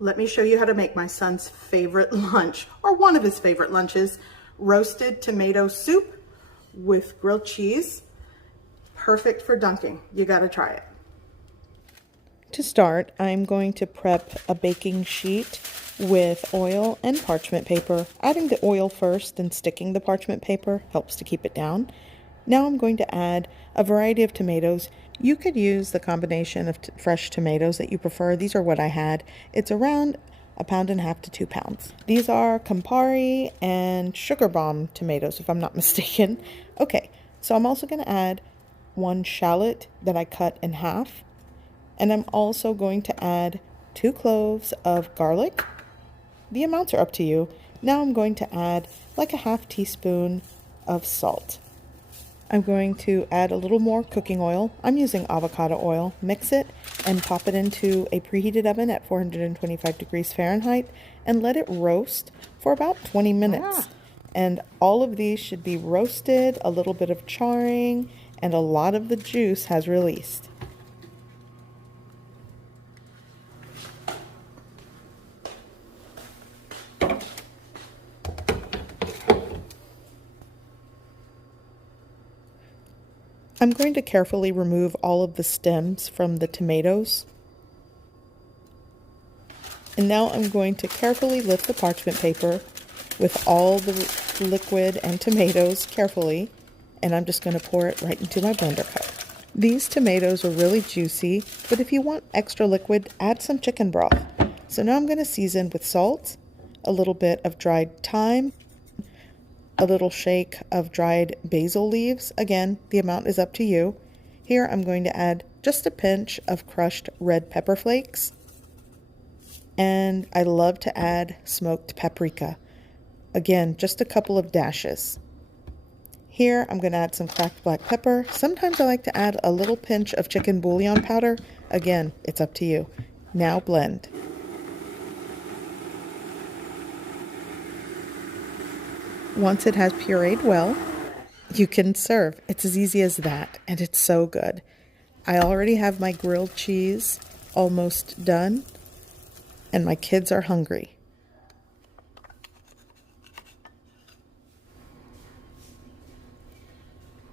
Let me show you how to make my son's favorite lunch, or one of his favorite lunches, roasted tomato soup with grilled cheese. Perfect for dunking. You gotta try it. To start, I'm going to prep a baking sheet with oil and parchment paper. Adding the oil first and sticking the parchment paper helps to keep it down. Now I'm going to add a variety of tomatoes. You could use the combination of fresh tomatoes that you prefer. These are what I had. It's around 1.5 pounds to 2 pounds. These are Campari and Sugar Bomb tomatoes, if I'm not mistaken. Okay, so I'm also going to add 1 shallot that I cut in half. And I'm also going to add 2 cloves of garlic. The amounts are up to you. Now I'm going to add like a 1/2 teaspoon of salt. I'm going to add a little more cooking oil. I'm using avocado oil. Mix it and pop it into a preheated oven at 425 degrees Fahrenheit and let it roast for about 20 minutes. And all of these should be roasted, a little bit of charring, and a lot of the juice has released. I'm going to carefully remove all of the stems from the tomatoes. And now I'm going to carefully lift the parchment paper with all the liquid and tomatoes carefully, and I'm just going to pour it right into my blender cup. These tomatoes are really juicy, but if you want extra liquid, add some chicken broth. So now I'm going to season with salt, a little bit of dried thyme, a little shake of dried basil leaves. Again, the amount is up to you. Here I'm going to add just a pinch of crushed red pepper flakes. And I love to add smoked paprika. Again, just a couple of dashes. Here I'm going to add some cracked black pepper. Sometimes I like to add a little pinch of chicken bouillon powder. Again, it's up to you. Now blend. Once it has pureed well, you can serve. It's as easy as that, and it's so good. I already have my grilled cheese almost done, and my kids are hungry.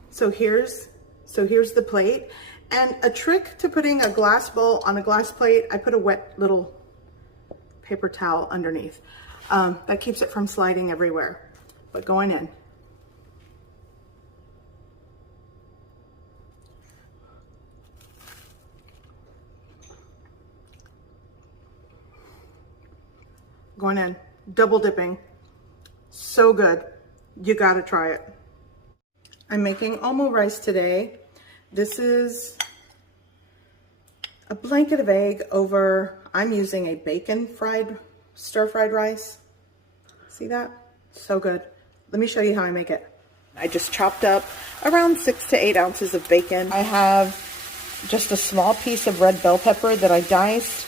So here's the plate. And a trick to putting a glass bowl on a glass plate, I put a wet little paper towel underneath. That keeps it from sliding everywhere. But going in. Going in. Double dipping. So good. You gotta try it. I'm making Almo Rice today. This is a blanket of egg over, I'm using a bacon stir-fried rice. See that? So good. Let me show you how I make it. I just chopped up around 6 to 8 ounces of bacon. I have just a small piece of red bell pepper that I diced,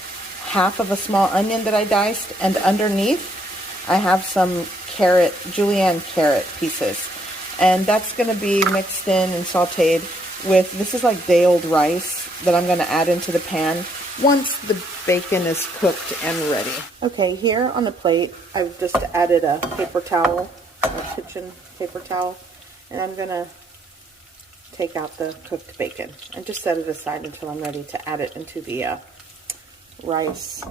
half of a small onion that I diced, and underneath I have some julienne carrot pieces. And that's going to be mixed in and sauteed with, this is like day-old rice that I'm going to add into the pan once the bacon is cooked and ready. Okay, here on the plate, I've just added a paper towel, a kitchen paper towel, and I'm going to take out the cooked bacon and just set it aside until I'm ready to add it into the rice.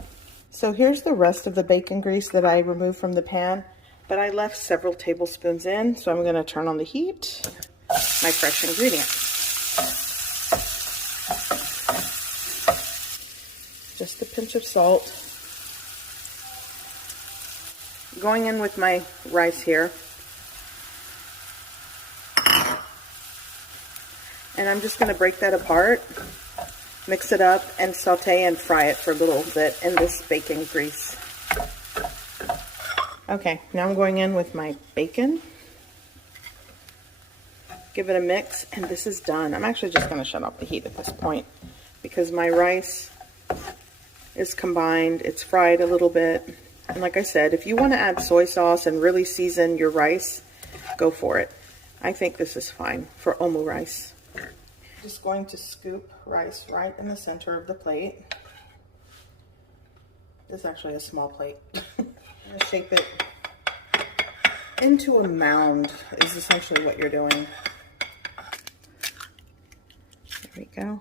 So here's the rest of the bacon grease that I removed from the pan, but I left several tablespoons in, so I'm going to turn on the heat. My fresh ingredients. Just a pinch of salt. Going in with my rice here. And I'm just going to break that apart, mix it up, and saute and fry it for a little bit in this bacon grease. Okay, now I'm going in with my bacon. Give it a mix, and this is done. I'm actually just going to shut off the heat at this point because my rice is combined. It's fried a little bit. And like I said, if you want to add soy sauce and really season your rice, go for it. I think this is fine for Almo rice. Just going to scoop rice right in the center of the plate. This is actually a small plate. I'm gonna shape it into a mound is essentially what you're doing. There we go.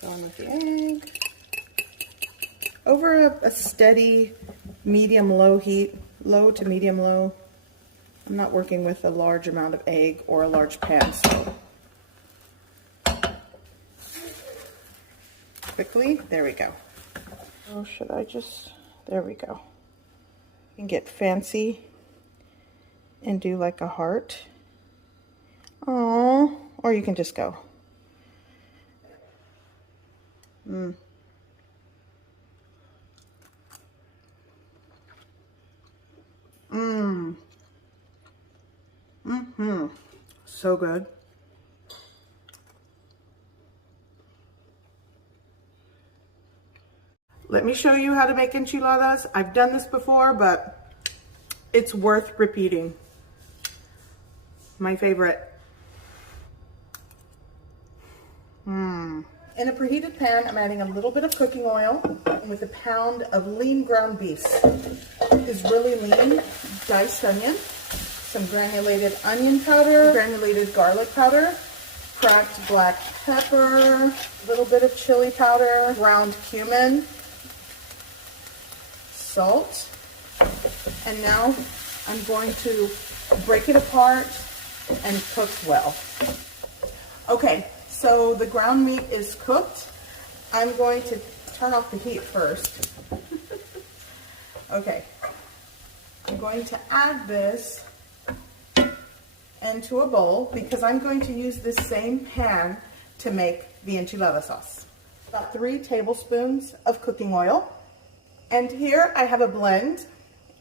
Going with the egg. Over a steady medium-low heat, low to medium-low. I'm not working with a large amount of egg or a large pan, so quickly, there we go. Oh, should I just, there we go. You can get fancy and do like a heart. Oh, or you can just go. Mm. Mmm. Mm-hmm. So good. Let me show you how to make enchiladas. I've done this before, but it's worth repeating. My favorite. In a preheated pan, I'm adding a little bit of cooking oil with a pound of lean ground beef. Is really lean, diced onion, some granulated onion powder, granulated garlic powder, cracked black pepper, a little bit of chili powder, ground cumin, salt, and now I'm going to break it apart and cook well. Okay, so the ground meat is cooked. I'm going to turn off the heat first. Okay, I'm going to add this into a bowl because I'm going to use this same pan to make the enchilada sauce. About 3 tablespoons of cooking oil. And here I have a blend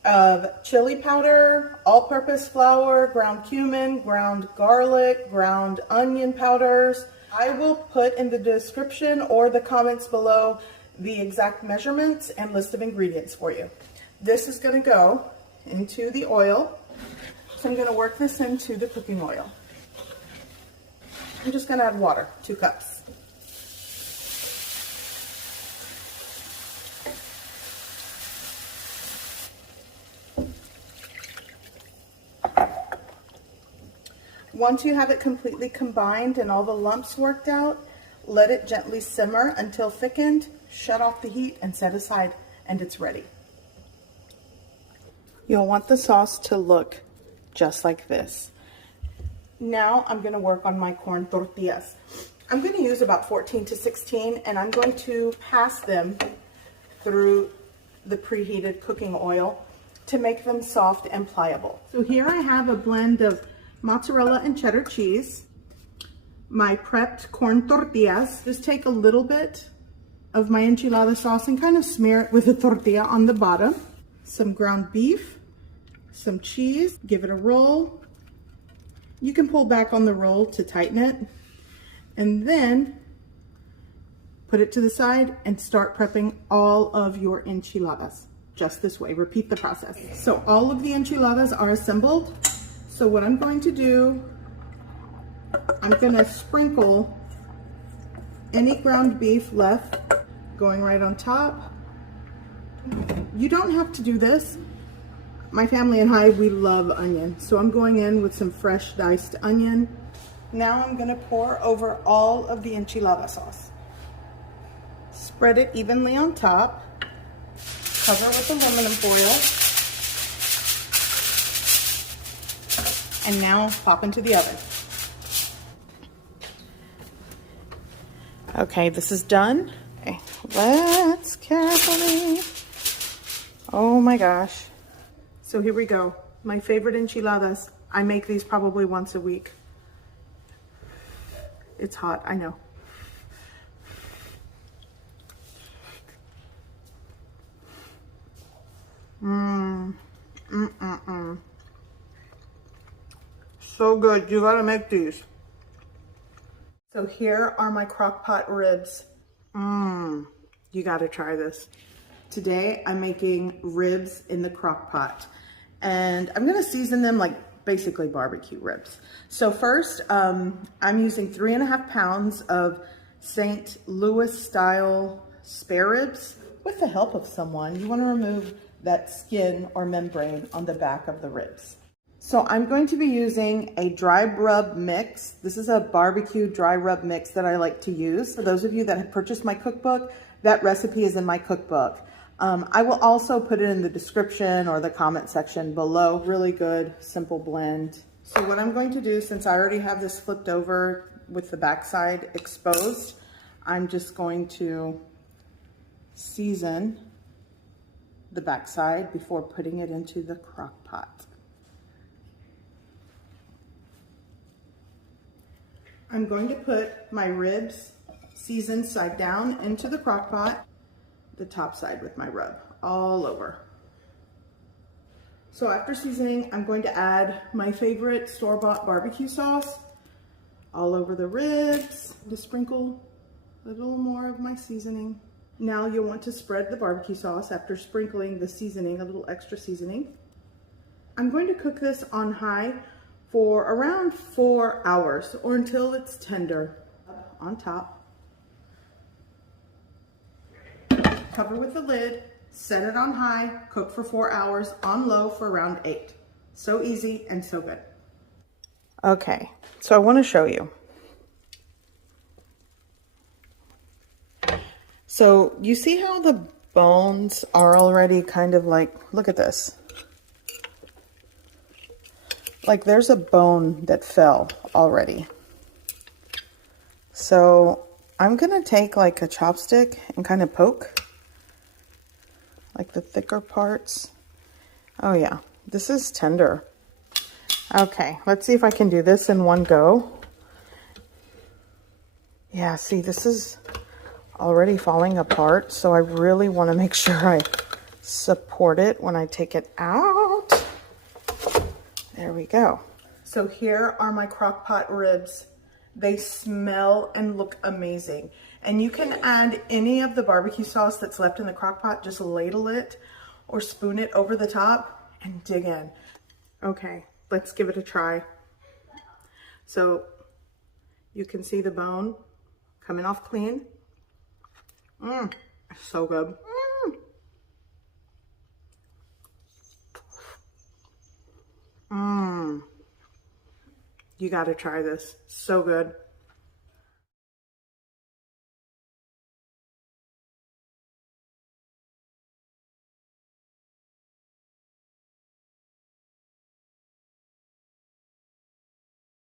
of chili powder, all-purpose flour, ground cumin, ground garlic, ground onion powders. I will put in the description or the comments below the exact measurements and list of ingredients for you. This is going to go into the oil. So I'm going to work this into the cooking oil. I'm just going to add water, 2 cups. Once you have it completely combined and all the lumps worked out, let it gently simmer until thickened, shut off the heat and set aside, and it's ready. You'll want the sauce to look just like this. Now I'm going to work on my corn tortillas. I'm going to use about 14 to 16 and I'm going to pass them through the preheated cooking oil to make them soft and pliable. So here I have a blend of mozzarella and cheddar cheese, my prepped corn tortillas. Just take a little bit of my enchilada sauce and kind of smear it with a tortilla on the bottom. Some ground beef, some cheese, give it a roll. You can pull back on the roll to tighten it, and then put it to the side and start prepping all of your enchiladas. Just this way, repeat the process. So all of the enchiladas are assembled. So what I'm going to do, I'm gonna sprinkle any ground beef left, going right on top. You don't have to do this. My family and I, we love onion. So I'm going in with some fresh diced onion. Now I'm gonna pour over all of the enchilada sauce. Spread it evenly on top. Cover with aluminum foil. And now pop into the oven. Okay, this is done. Okay, let's carefully. Oh my gosh. So here we go. My favorite enchiladas. I make these probably once a week. It's hot, I know. So good, you gotta make these. So here are my crock pot ribs. You gotta try this. Today I'm making ribs in the crock pot. And I'm gonna season them like basically barbecue ribs. So first, I'm using 3.5 pounds of St. Louis style spare ribs. With the help of someone, you want to remove that skin or membrane on the back of the ribs. So I'm going to be using a dry rub mix. This is a barbecue dry rub mix that I like to use. For those of you that have purchased my cookbook, that recipe is in my cookbook. I will also put it in the description or the comment section below. Really good, simple blend. So what I'm going to do, since I already have this flipped over with the backside exposed, I'm just going to season the backside before putting it into the crock pot. I'm going to put my ribs seasoned side down into the crock pot, the top side with my rub all over. So after seasoning, I'm going to add my favorite store-bought barbecue sauce all over the ribs to sprinkle a little more of my seasoning. Now you'll want to spread the barbecue sauce after sprinkling the seasoning, a little extra seasoning. I'm going to cook this on high for around 4 hours or until it's tender. On top. Cover with the lid, set it on high, cook for 4 hours, on low for around 8. So easy and so good. Okay, so I want to show you. So you see how the bones are already kind of like, look at this. Like there's a bone that fell already. So I'm gonna take like a chopstick and kind of poke like the thicker parts. Oh yeah, this is tender. Okay, let's see if I can do this in one go. Yeah, see, this is already falling apart, so I really want to make sure I support it when I take it out. There we go. So here are my crock pot ribs. They smell and look amazing. And you can add any of the barbecue sauce that's left in the crock pot, just ladle it or spoon it over the top and dig in. Okay, let's give it a try. So you can see the bone coming off clean. So good. You got to try this. So good.